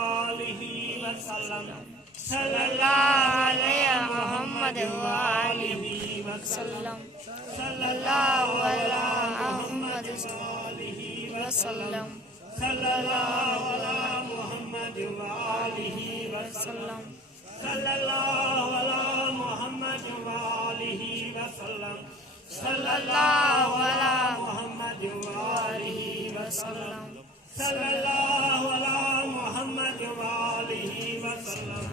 आलिहि वसल्लम सल्लल्लाहु अलैहि मुहम्मद व आलिहि वसल्लम सल्लल्लाहु अला मुहम्मद व आलिहि वसल्लम सल्लल्लाहु अला मुहम्मद व आलिहि वसल्लम सल्लल्लाहु अला मुहम्मद व आलिहि वसल्लम सल्लल्लाहु अला मुहम्मद व आलिहि वसल्लम सल्लल्लाहु अला मुहम्मद व आलिहि वसल्लम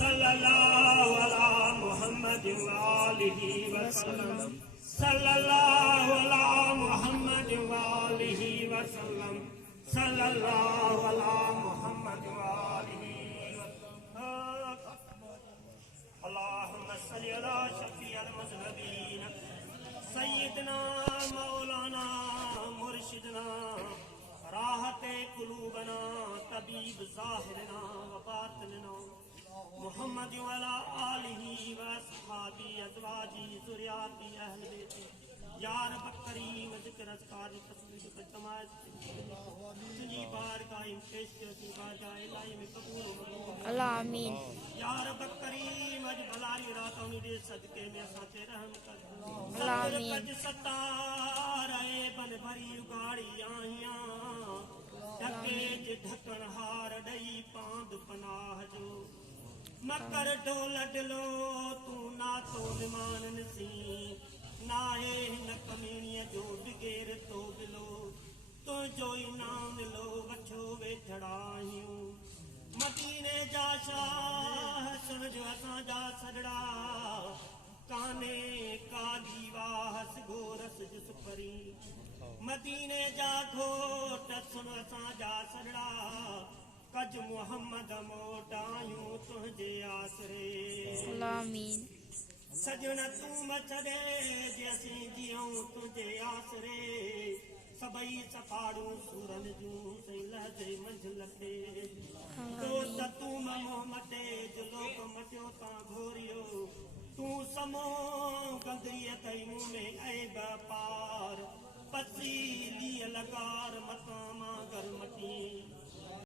सल्लल्लाहु अला मुहम्मद व आलिहि वसल्लम सल्लल्लाहु अला मुहम्मद व आलिहि वसल्लम सल्लल्लाहु अला मुहम्मद व आलिहि वसल्लम अल्लाहुम्मा सल्लि अला शफीअल मुज़नबीन सय्यदना मौलाना मुर्शिदना राहते कुलूबना तबीब ज़ाहिरना व बातिनना मुहम्मद व अला आलिहि व अस्हाबी अज़वाजी ज़ुर्रिय्याती अहल बैती या रब करीम ज़िक्र अज़कार तस्बीह तमाम तुझी बारगाह में पेश की बारगाह इलाही में कबूल अल्लाह आमीन। या रब करीम अज भलाई रातों दे सदके में साथे रहम कर अल्लाह आमीन। सज सतारे बन भरी उगाड़ी आहियां ढके ज ढकन हार डई पांद पनाह जो मकर ढोल डलो तू ना तो निमान नसी ना है न कमीनिया जो बिगेर तो बिलो तो जो इनाम लो बछो वे छड़ायूं मदीने जा शाह समझ असां जा सजड़ा काने काली वाहस गोरस जिस परी मदीने जा घोट सुन असां जा सजड़ा कज मुहम्मद मोटायूं तुझे आसरे अल्लाह आमीन। सजन तू मचदे जैसी जियूं तुझे आसरे सबई सफाड़ू सूरन जूं सही लहजे मंझिल ते दोस्त तू ममो मटे जो लोक मटियो ता घोरियो तू समो गंदरिय तई मुंह में ऐब पार पसी ली लगार मता मां घर मटी